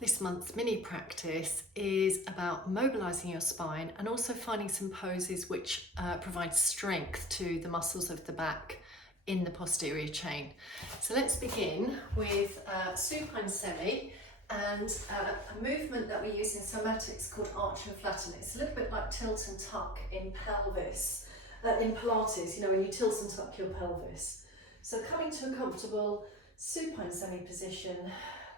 This month's mini practice is about mobilising your spine and also finding some poses which provide strength to the muscles of the back in the posterior chain. So let's begin with supine semi and a movement that we use in somatics called arch and flatten. It's a little bit like tilt and tuck in pelvis, in Pilates, you know, when you tilt and tuck your pelvis. So coming to a comfortable supine semi position,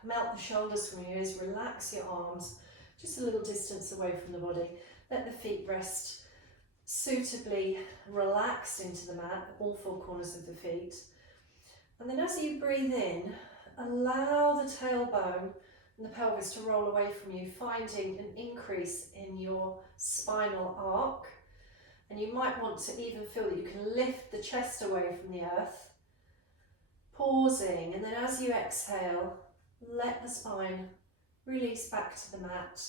melt the shoulders from your ears, relax your arms just a little distance away from the body. Let the feet rest suitably relaxed into the mat, all four corners of the feet. And then as you breathe in, allow the tailbone and the pelvis to roll away from you, finding an increase in your spinal arc. And you might want to even feel that you can lift the chest away from the earth, pausing, and then as you exhale, let the spine release back to the mat,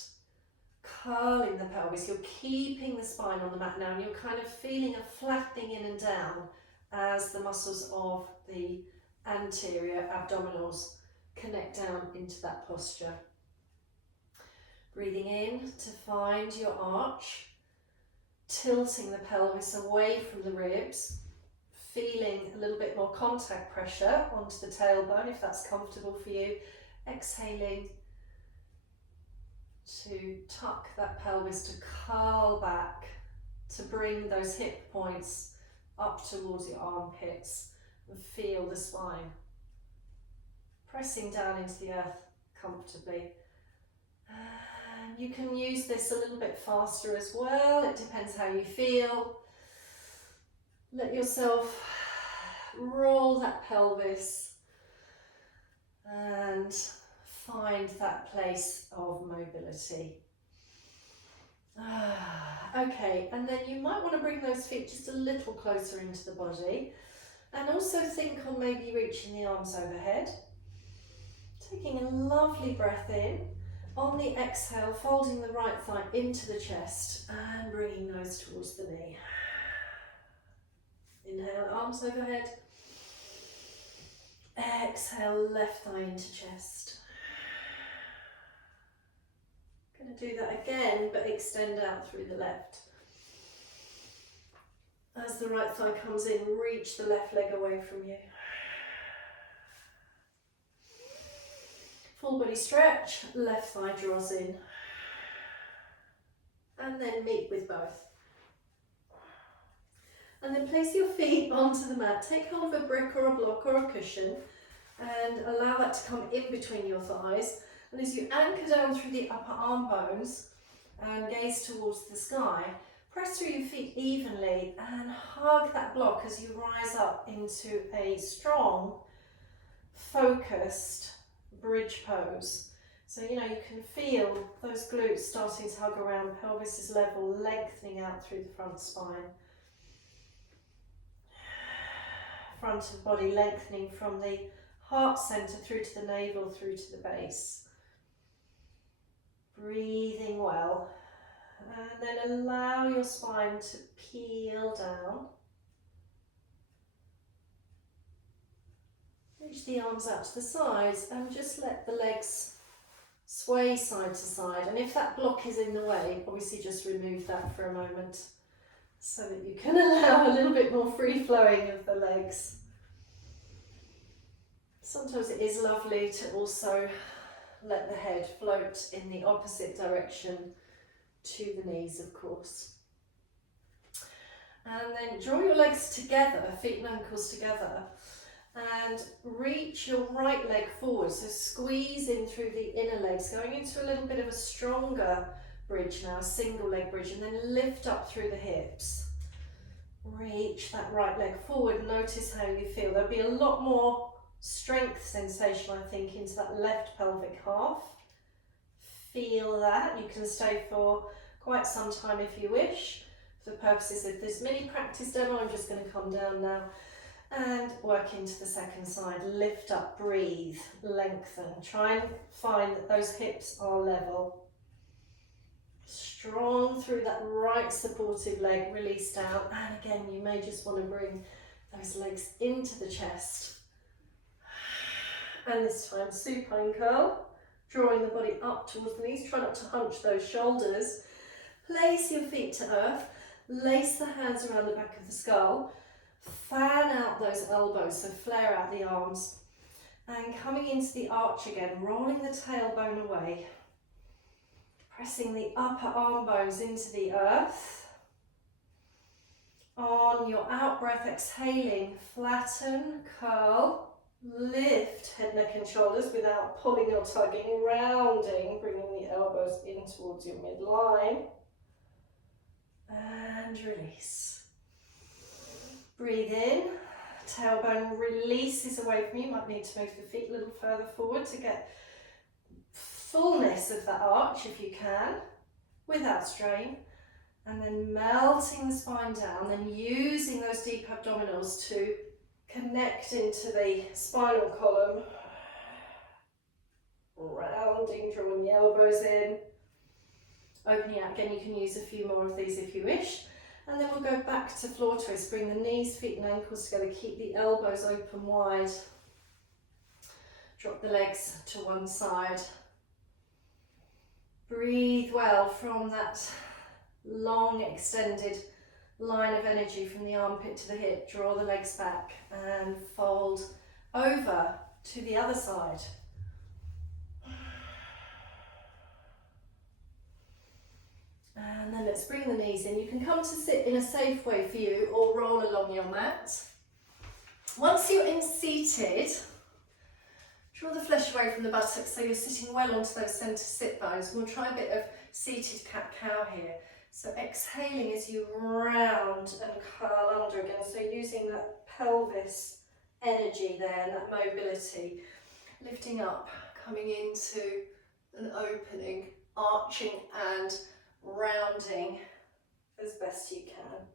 curling the pelvis. You're keeping the spine on the mat now, and you're kind of feeling a flattening in and down as the muscles of the anterior abdominals connect down into that posture. Breathing in to find your arch, tilting the pelvis away from the ribs, feeling a little bit more contact pressure onto the tailbone if that's comfortable for you. Exhaling to tuck that pelvis, to curl back, to bring those hip points up towards your armpits and feel the spine pressing down into the earth comfortably. And you can use this a little bit faster as well, it depends how you feel. Let yourself roll that pelvis and find that place of mobility. Okay, and then you might want to bring those feet just a little closer into the body, and also think on maybe reaching the arms overhead. Taking a lovely breath in. On the exhale, folding the right thigh into the chest and bringing those towards the knee. Inhale, arms overhead. Exhale, left thigh into chest. Going to do that again, but extend out through the left. As the right thigh comes in, reach the left leg away from you. Full body stretch, left thigh draws in. And then meet with both. And then place your feet onto the mat. Take hold of a brick or a block or a cushion and allow that to come in between your thighs. And as you anchor down through the upper arm bones and gaze towards the sky, press through your feet evenly and hug that block as you rise up into a strong, focused bridge pose. So, you know, you can feel those glutes starting to hug around, pelvis is level, lengthening out through the front spine. Front of body lengthening from the heart centre through to the navel, through to the base. Breathing well. And then allow your spine to peel down. Reach the arms out to the sides and just let the legs sway side to side. And if that block is in the way, obviously just remove that for a moment so that you can allow a little bit more free flowing of the legs. Sometimes it is lovely to also let the head float in the opposite direction to the knees, of course. And then draw your legs together, feet and ankles together, and reach your right leg forward. So squeeze in through the inner legs, going into a little bit of a stronger bridge now, a single leg bridge, and then lift up through the hips. Reach that right leg forward. Notice how you feel. There'll be a lot more strength sensation, I think, into that left pelvic half. Feel that. You can stay for quite some time if you wish. For the purposes of this mini practice demo, I'm just going to come down now and work into the second side. Lift up, breathe, lengthen. Try and find that those hips are level. Strong through that right supportive leg, release down. And again, you may just want to bring those legs into the chest. And this time, supine curl. drawing the body up towards the knees. Try not to hunch those shoulders. Place your feet to earth. Lace the hands around the back of the skull. Fan out those elbows, so flare out the arms. And coming into the arch again, rolling the tailbone away. Pressing the upper arm bones into the earth. On your out breath, exhaling, flatten, curl, lift head, neck and shoulders without pulling or tugging, rounding, bringing the elbows in towards your midline. And release. Breathe in, tailbone releases away from you. You might need to move the feet a little further forward to get fullness of that arch if you can, without strain. And then melting the spine down, then using those deep abdominals to connect into the spinal column. Rounding, drawing the elbows in. Opening out again, you can use a few more of these if you wish. And then we'll go back to floor twist. Bring the knees, feet and ankles together. Keep the elbows open wide. Drop the legs to one side. Breathe well from that long extended line of energy from the armpit to the hip. Draw the legs back and fold over to the other side. And then let's bring the knees in. You can come to sit in a safe way for you or roll along your mat. Once you're in seated, draw the flesh away from the buttocks so you're sitting well onto those centre sit bones. We'll try a bit of seated cat-cow here. So exhaling as you round and curl under again. So using that pelvis energy there and that mobility. Lifting up, coming into an opening, arching and rounding as best you can.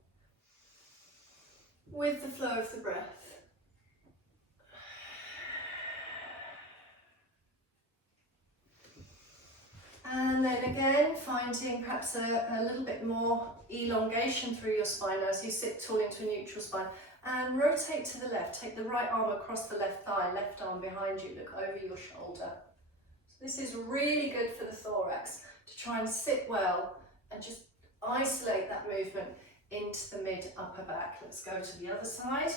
With the flow of the breath. And then again, finding perhaps a little bit more elongation through your spine as you sit tall into a neutral spine. And rotate to the left. Take the right arm across the left thigh, left arm behind you. Look over your shoulder. So this is really good for the thorax to try and sit well and just isolate that movement into the mid upper back. Let's go to the other side.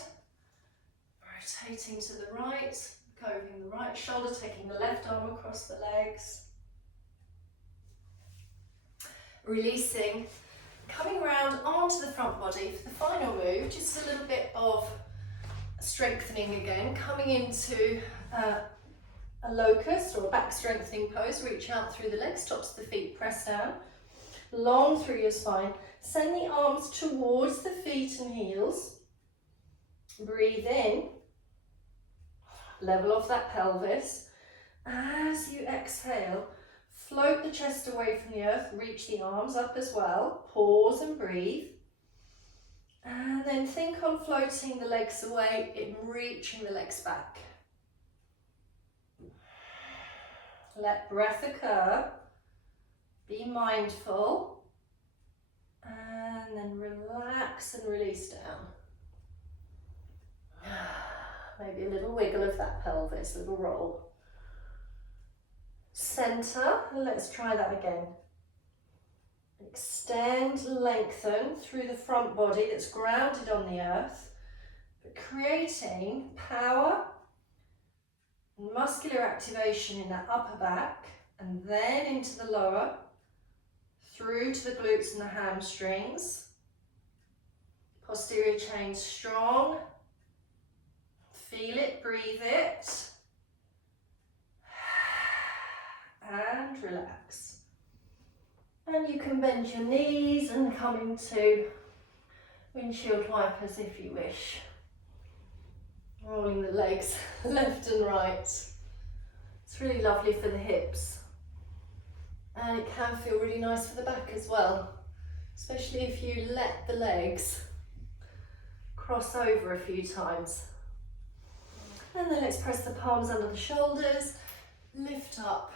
Rotating to the right, covering the right shoulder, taking the left arm across the legs. Releasing, coming round onto the front body for the final move, just a little bit of strengthening again, coming into a locust or a back strengthening pose. Reach out through the legs, tops of the feet, press down, long through your spine, send the arms towards the feet and heels, breathe in, level off that pelvis, as you exhale, float the chest away from the earth, reach the arms up as well, pause and breathe. And then think on floating the legs away and reaching the legs back. Let breath occur, be mindful, and then relax and release down. Maybe a little wiggle of that pelvis, a little roll. Center, and let's try that again. Extend, lengthen through the front body that's grounded on the earth, but creating power and muscular activation in that upper back, and then into the lower, through to the glutes and the hamstrings. Posterior chain strong. Feel it, breathe it. And relax. And you can bend your knees and come into windshield wipers if you wish. Rolling the legs left and right. It's really lovely for the hips. And it can feel really nice for the back as well, especially if you let the legs cross over a few times. And then let's press the palms under the shoulders, lift up.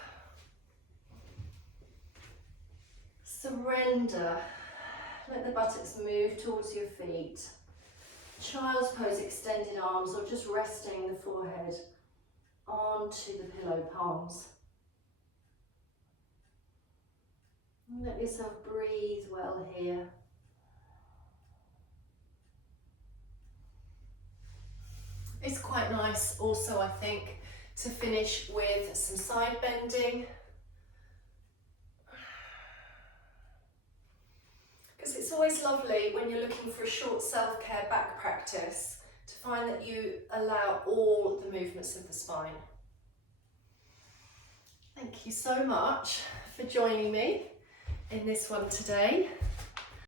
Surrender. Let the buttocks move towards your feet. Child's pose, extended arms, or just resting the forehead onto the pillow palms. Let yourself breathe well here. It's quite nice also, I think, to finish with some side bending, because it's always lovely when you're looking for a short self-care back practice to find that you allow all the movements of the spine. Thank you so much for joining me in this one today.